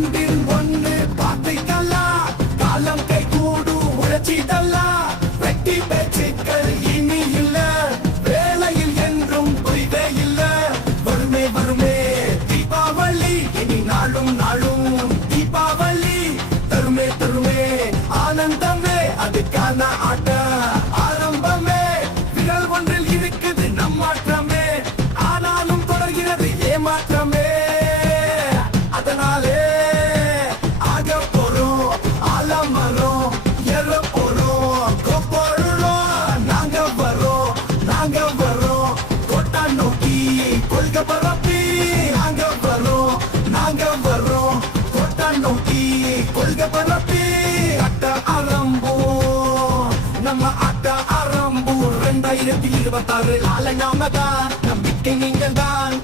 ரெண்டில் ஒன்று பார்த்துக்கலாம். காலம் கை கூடு உழைச்சிடலாம். வெட்டி பேச்சுக்கள் இனி இல்ல. வேலையில் என்றும் புரிவே இல்ல. வருமே வருமே தீபாவளி, இனி நாளும் நாளும் தீபாவளி. தருமே தருமே ஆனந்தமே, அதுக்கான ஆட்ட ஆரம்பமே. விரல் ஒன்றில் இருக்குது நம் மாற்றமே, ஆனாலும் தொடர்கிறது ஏமாற்றமே. அதனாலே ஆக போறோம் ஆலமரம் ஏற போறோம் கொப்போறோம். நாங்க வரோம் கொட்டா நோக்கி கொள்கை பரப்பி. நாங்க வரோம் கொட்டா நோக்கி கொள்கை பரப்பி. அட்ட ஆரம்பம் நம்ம அட்ட ஆரம்பம் 2026 நாம தான், நம்பிக்கை நீங்கள் தான்.